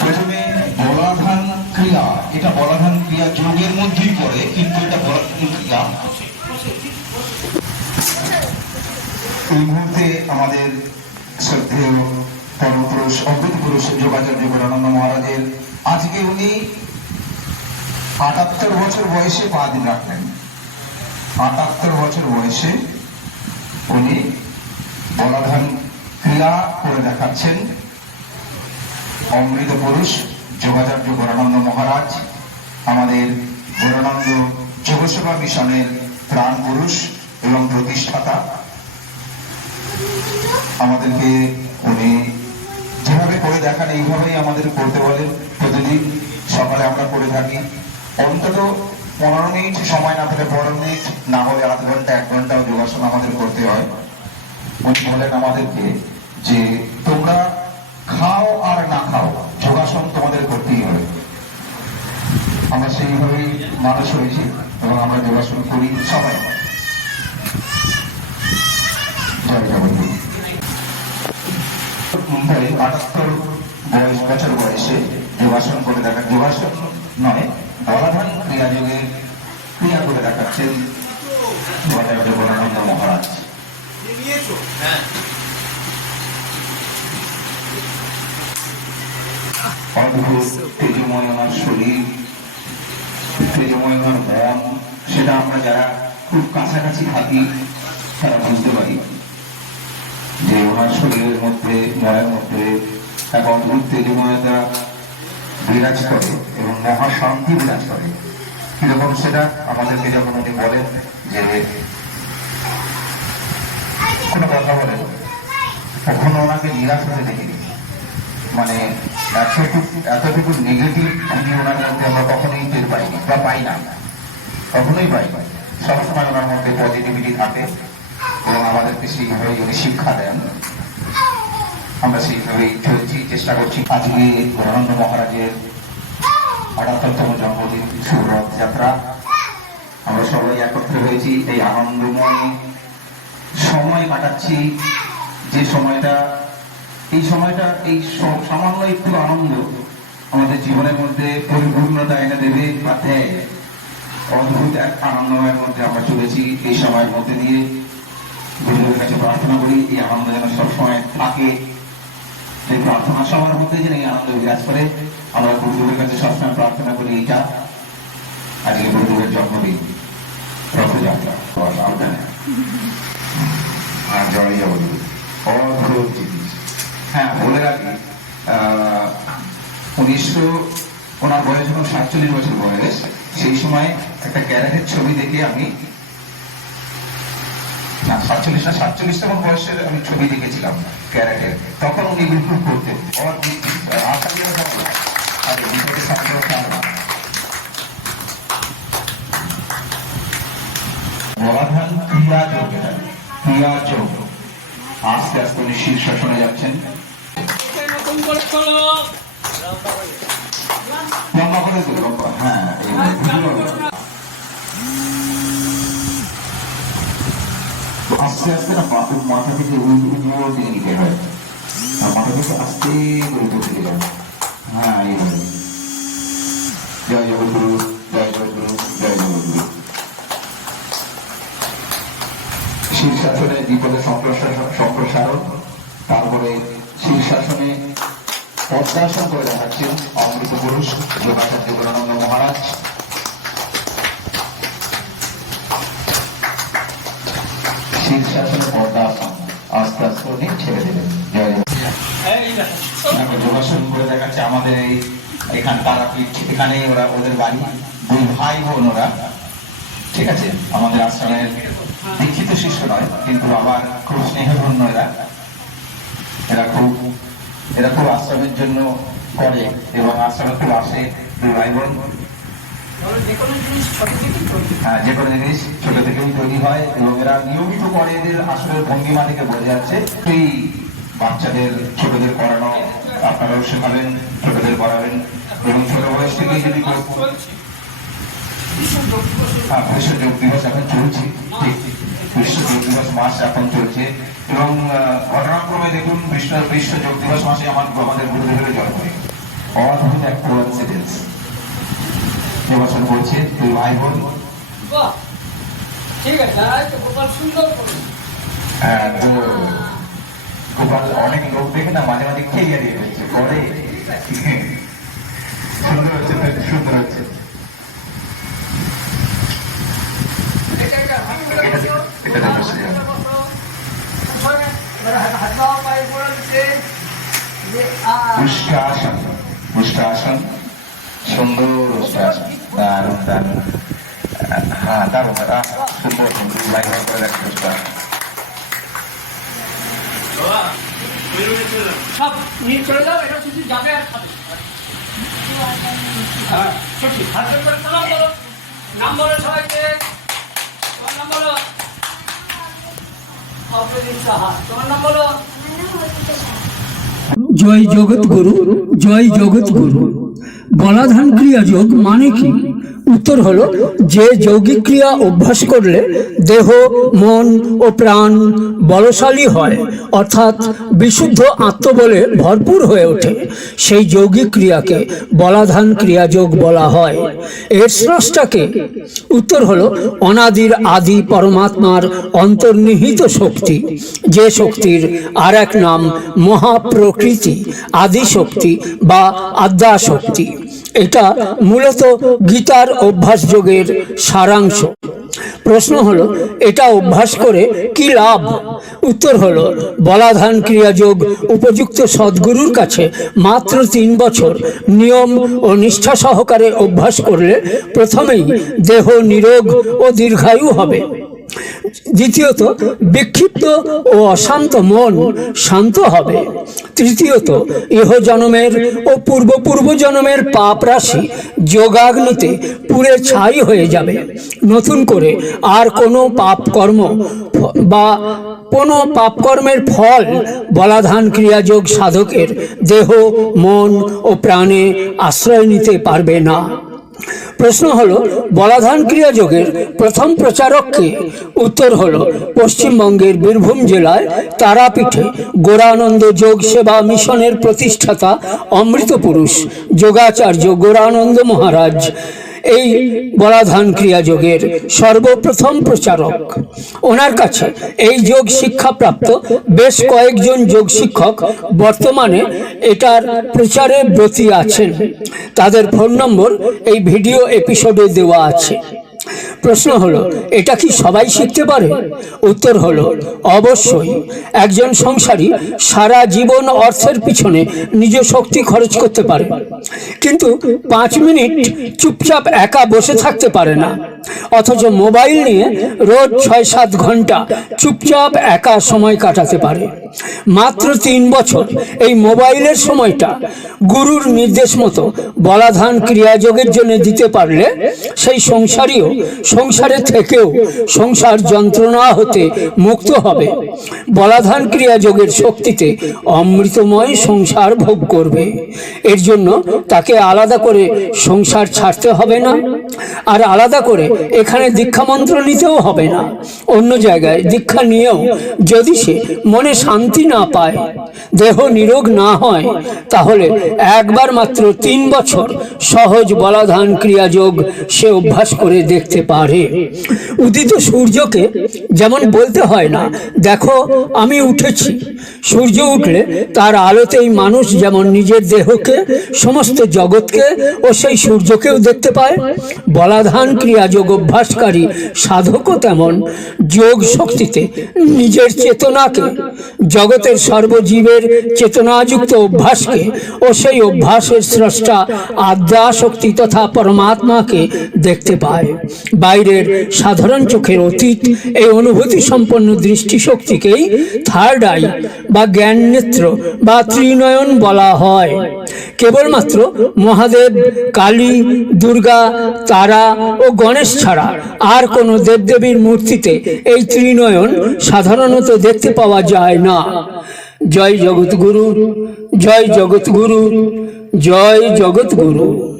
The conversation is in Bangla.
প্রথমে বলাধান ক্রিয়া, এটা বলাধান ক্রিয়া যোগের মধ্যেই পড়ে কিন্তু এটা বলাধান ক্রিয়া এই মুহূর্তে আমাদের শ্রদ্ধেয় পরমপুরুষ, অদ্ভুত পুরুষ যোগাচার্য গুরানন্দ মহারাজের, আজকে উনি আটাত্তর বছর বয়সে পা দিন রাখলেন। আটাত্তর বছর বয়সে উনি বলাধান ক্রিয়া করে দেখাচ্ছেন অমৃত পুরুষ যোগাচার্য গৌরানন্দ মহারাজ, আমাদের গৌরানন্দ যোগসেবা মিশনের প্রাণ পুরুষ এবং প্রতিষ্ঠাতা। আমাদেরকে উনি যেভাবে করে দেখান, এইভাবেই আমাদের করতে বলেন প্রতিদিন। সকালে আমরা করে থাকি। অন্তত পনেরো মিনিট সময় না থাকলে পনেরো মিনিট না হলে আধ ঘণ্টা, এক ঘন্টাও যোগাসন আমাদের করতে হয়। উনি বলেন আমাদেরকে যে তোমরা খাও আর না খাও, যোগাসন তোমাদের করতেই হবে। আমরা সেইভাবেই মানুষ হয়েছি এবং আমরা যোগাসন করি সবাই। জয় জগৎগুরু মুম্বাই আটাত্তর বয়স, বছর বয়সে যোগাসন করে দেখা, যোগাসন নয় বলাধান ক্রিয়া যোগে ক্রিয়া করে দেখাচ্ছেন ভট্টাচার্য গণানন্দ মহারাজ অদ্ভুত তেজময় ওনার শরীর তেজময় ওনার মন সেটা আমরা যারা খুব কাছাকাছি থাকি তারা বুঝতে পারি। যে ওনার শরীরের মধ্যে ময়ের মধ্যে এক অদ্ভুত তেজময়তা বিরাজ করে এবং মহাশান্তি বিরাজ করে। কীরকম সেটা আমাদেরকে যখন উনি বলেন যে কোনো কথা বলেন কখনো ওনাকে নিরাশ হতে দেখিনি। মানে এতটুকু এতটুকু নেগেটিভ আমি ওনার মধ্যে আমরা কখনোই টের পাইনি, বা পাই না কখনোই পাই সবসময় ওনার মধ্যে পজিটিভিটি থাকে এবং আমাদেরকে সেইভাবেই উনি শিক্ষা দেন। আমরা সেইভাবেই চলছি, চেষ্টা করছি। আজকে গৌরানন্দ মহারাজের আটাত্তরতম জন্মদিন, শুভ রথযাত্রা। আমরা সবাই একত্রে হয়েছি, এই আনন্দময় সময় কাটাচ্ছি, যে সময়টা, এই সময়টা, এই সামান্য একটু আনন্দ আমাদের জীবনের মধ্যে পরিপূর্ণতা এনে দেবে বা দেয়। অদ্ভুত এক আনন্দময়ের মধ্যে আমরা চলেছি এই সময়ের মধ্যে দিয়ে। গুরুদের কাছে প্রার্থনা করি, এই আনন্দ যেন সবসময় থাকে। এই প্রার্থনা সবার মধ্যে যেন এই আনন্দ বিরাজ করে। আমরা গুরুদেবের কাছে সবসময় প্রার্থনা করি এইটা। আজকে গুরুদেবের জন্মদিন। রথযাত্রা। সাবধানে। আর জয় জগৎগুরু অদ্ভুত জিনিস। হ্যাঁ বলে রাখি উনিশশো, ওনার বয়স যখন সাতচল্লিশ বছর বয়স। সেই সময় একটা ক্যারেটের ছবি দেখে আমি না, সাতচল্লিশ না, সাতচল্লিশ তখন বয়সের আমি ছবি দেখেছিলাম ক্যারেটের তখন উনি বিলকুল করতেন। খেয়াল বলাধান ক্রিয়া যোগ। এটা ক্রিয়া আস্তে আস্তে উনি শীর্ষাসনে যাচ্ছেন। তো হ্যাঁ আস্তে আস্তে না মাথা মাথা থেকে উল উল দিয়ে নিতে হয়। আর মাথা থেকে আস্তে করে করতে গেলাম হ্যাঁ এইভাবে জয় জগৎগুরু জয় জগৎগুরু জয় জগৎগুরু। শীর্ষাসনে বিপদে সম্প্রসারণ তারপরে শীর্ষাসনে পদ্মাসন করে দেখাচ্ছেন অমৃত পুরুষ যোগাচার্য গুরানন্দ মহারাজ। শীর্ষাসনে পদ্মাসন আস্তে আস্তে উনি ছেড়ে দেবেন। যোগাসন করে দেখাচ্ছে আমাদের এই এখান তারাপীঠ এখানে ওরা ওদের বাড়ি। দুই ভাই বোন ওরা। ঠিক আছে? আমাদের আশ্রমের দীক্ষিত শিষ্য নয় কিন্তু আবার খুব স্নেহধন্য এরা এরা খুব এরা খুব আশ্রমের জন্য করে এবং আশ্রমে খুব আসে ভাই বোন হ্যাঁ, যে কোনো জিনিস ছোট থেকেই তৈরি হয় এবং এরা নিয়মিত করে এদের আসলে ভঙ্গিমা থেকে বোঝা যাচ্ছে এই বাচ্চাদের ছোটদের করানো আপনারাও শেখাবেন ছোটদের করাবেন এবং ছোট বয়স থেকেই যদি হ্যাঁ, বিশ্ব যোগ দিবস এখন চলছে ঠিক বিশ্ব যোগ দিবস দিবস মাস এখন চলছে। এবং ঘটনাক্রমে দেখুন বিশ্ব বিশ্ব যোগ দিবস মাসে আমার আমাদের গুরুদেবের জন্ম হয়। অদ্ভুত এক কোইন্সিডেন্স ভাই বোন ঠিক আছে হ্যাঁ, তো গোপাল অনেক লোক দেখে না মাঝে মাঝে খেয়ে হারিয়ে যাচ্ছে পরে সুন্দর হচ্ছে সুন্দর হচ্ছে এটা এটা হাত করে করে বসো। সরে, এবার হাত- হাত দাও পায়ে পড়ে দিতে। যে, আ, উষ্টাসন উষ্টাসন সুন্দর উষ্টাসন দারুণ দারুণ। হ্যাঁ দারুণ সুন্দর সুন্দর। লাইন করে রাখছে উষ্টাসন সব নিয়ে চলে যাও এটা শুধু যাবে আর খাবে। হ্যাঁ সত্যি। হাত করে সালাম করো নাম বলো সবাইকে। নাম বলো। তোমার জগৎ গুরু জয় জগৎ গুরু জগৎগুরু। বলাধান ক্রিয়া যোগ মানে কি? উত্তর হলো যে যৌগিক ক্রিয়া অভ্যাস করলে দেহ, মন ও প্রাণ বলশালী হয়, অর্থাৎ বিশুদ্ধ আত্মবলে ভরপুর হয়ে ওঠে। সেই যৌগিক ক্রিয়াকে বলাধান ক্রিয়াযোগ বলা হয়। এর স্রষ্টাকে উত্তর হলো অনাদির আদি পরমাত্মার অন্তর্নিহিত শক্তি, যে শক্তির আর এক নাম মহাপ্রকৃতি আদি শক্তি বা আদ্যা শক্তি এটা মূলত গীতার অভ্যাস যোগের সারাংশ। প্রশ্ন হলো, এটা অভ্যাস করে কি লাভ? উত্তর হলো, বলাধান ক্রিয়াযোগ উপযুক্ত সদ্গুরুর কাছে মাত্র তিন বছর নিয়ম ও নিষ্ঠা সহকারে অভ্যাস করলে প্রথমেই দেহ নিরোগ ও দীর্ঘায়ু হবে। দ্বিতীয়ত, বিক্ষিপ্ত ও অশান্ত মন শান্ত হবে। তৃতীয়ত ইহ জনমের ও পূর্ব পূর্ব জনমের পাপ রাশি যোগাগ্নিতে পুরে ছাই হয়ে যাবে। নতুন করে আর কোনো পাপ কর্ম বা কোনো পাপকর্মের ফল বলাধান ক্রিয়াযোগ সাধকের দেহ, মন ও প্রাণে আশ্রয় নিতে পারবে না। প্রশ্ন হলো, বলাধান ক্রিয়া যোগের প্রথম প্রচারককে উত্তর হল, পশ্চিমবঙ্গের বীরভূম জেলায় তারাপীঠে গোরানন্দ যোগ সেবা মিশনের প্রতিষ্ঠাতা অমৃতপুরুষ যোগাচার্য গোরানন্দ মহারাজ। এই বলাধান ক্রিয়া যোগের সর্বপ্রথম প্রচারক। ওনার কাছে এই যোগ শিক্ষাপ্রাপ্ত বেশ কয়েকজন যোগ শিক্ষক বর্তমানে এটার প্রচারে ব্রতী আছেন। তাদের ফোন নম্বর এই ভিডিও এপিসোডে দেওয়া আছে। প্রশ্ন হলো, এটা কি সবাই শিখতে পারে? উত্তর হলো, অবশ্যই। একজন সংসারী সারা জীবন অর্থের পিছনে নিজ শক্তি খরচ করতে পারে। কিন্তু পাঁচ মিনিট চুপচাপ একা বসে থাকতে পারে না। অথচ মোবাইল নিয়ে রোজ ছয় সাত ঘণ্টা চুপচাপ একা সময় কাটাতে পারে। মাত্র তিন বছর এই মোবাইলের সময়টা গুরুর নির্দেশ মতো বলাধান ক্রিয়াযোগের জন্য দিতে পারলে সেই সংসারীও সংসারে থেকেও সংসার যন্ত্রণা হতে মুক্ত হবে। বলাধান ক্রিয়াযোগের শক্তিতে অমৃতময় সংসার ভোগ করবে। এর জন্য তাকে আলাদা করে সংসার ছাড়তে হবে না, আর আলাদা করে এখানে দীক্ষা মন্ত্র নিতেও হবে না। অন্য জায়গায় দীক্ষা নিয়েও যদি সে মনে শান্তি না পায়, দেহ নিরোগ না হয়, তাহলে একবার মাত্র তিন বছর সহজ বলাধান ক্রিয়াযোগ সে অভ্যাস করে দেখতে পারে। উদিত সূর্যকে যেমন বলতে হয় না দেখো আমি উঠেছি। সূর্য উঠলে তার আলোতেই মানুষ যেমন নিজের দেহকে, সমস্ত জগৎকে ও সেই সূর্যকেও দেখতে পায়। বলাধান ক্রিয়াযোগ অভ্যাসকারী সাধকও তেমন। যোগ শক্তিতে নিজের চেতনাকে, জগতের সর্বজীবের চেতনাযুক্ত অভ্যাসকে ও সেই অভ্যাসের স্রষ্টা আদ্যা শক্তি তথা পরমাত্মাকে দেখতে পায়। বাইরের সাধারণ চোখের অতীত এই অনুভূতি সম্পন্ন দৃষ্টিশক্তিকেই থার্ড আই বা জ্ঞান নেত্র বা ত্রিনয়ন বলা হয়। কেবলমাত্র মহাদেব, কালী, দুর্গা, তারা ও গণেশ ছাড়া আর কোনো দেবদেবীর মূর্তিতে এই ত্রিনয়ন সাধারণত দেখতে পাওয়া যায় না। জয় জগৎগুরু জয় জগৎগুরু জয় জগৎগুরু।